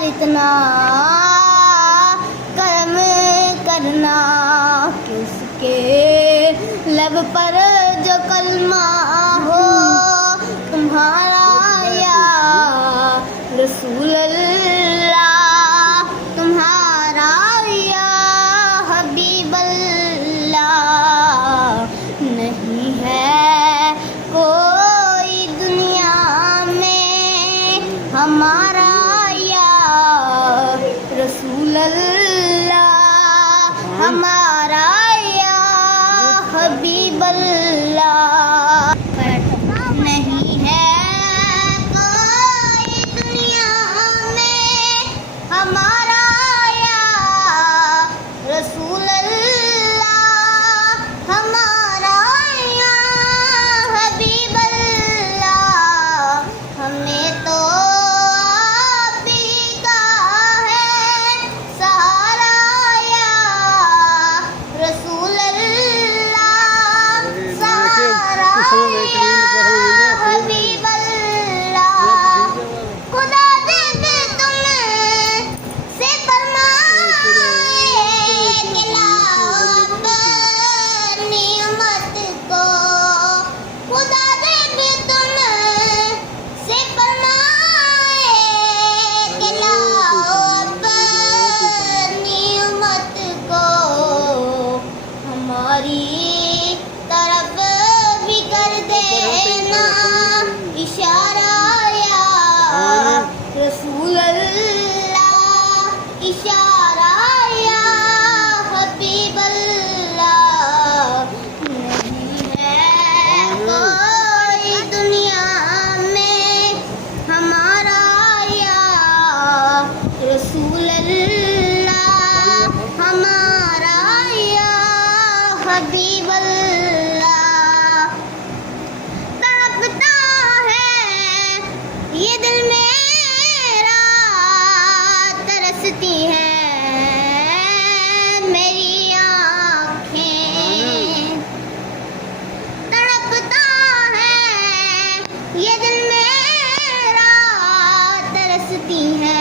यार इतना कर्म करना किसके लब पर जो कलमा हो तुम्हारा या रसूल अल्लाह, तुम्हारा या हबीब अल्लाह। नहीं है कोई दुनिया में हमारा या रसूल अल्लाह, हमारा या हबीब अल्लाह। नहीं है कोई दुनिया में हमारा या रसूल अल्लाह, हमारा या हबीब अल्लाह। हमने तो आप ही का है सहारा या रसूल अल्लाह, सहारा या हबीब अल्लाह। खुदा दे दे तुमसे फरमाए कि लाओ अपनी उम्मत को। खुदा दे दे तुमसे फरमाए कि लाओ अपनी उम्मत को। हमारी तरफ भी कर देना इशारा या रसूल अल्लाह, इशारा या हबीब अल्लाह। नहीं है कोई दुनिया में हमारा या रसूल अल्लाह, हमारा या हबीब अल्लाह। तड़पता है ये दिल मेरा, तरसती है मेरी आँखें। तड़पता है ये दिल मेरा, तरसती है